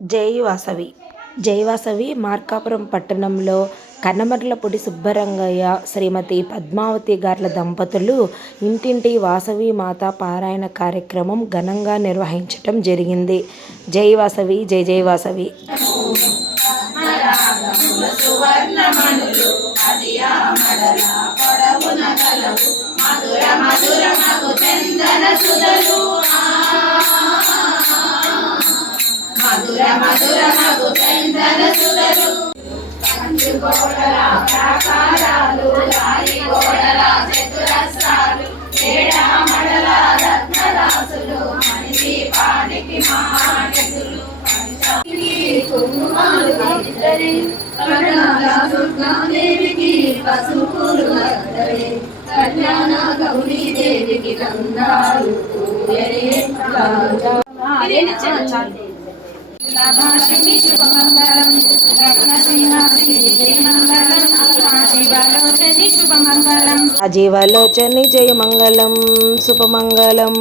జై వాసవి జై వాసవి మార్కాపురం పట్టణంలో కన్నమర్లపూడి సుబ్బరంగయ్య, శ్రీమతి పద్మావతి గార్ల దంపతులు ఇంటింటి వాసవి మాత పారాయణ కార్యక్రమం ఘనంగా నిర్వహించటం జరిగింది. జై వాసవి, జై జై వాసవి. కళ్యాణ గౌరీ దేవికి నందాలు జీవలోచని జయమంగళం, శుభమంగళం.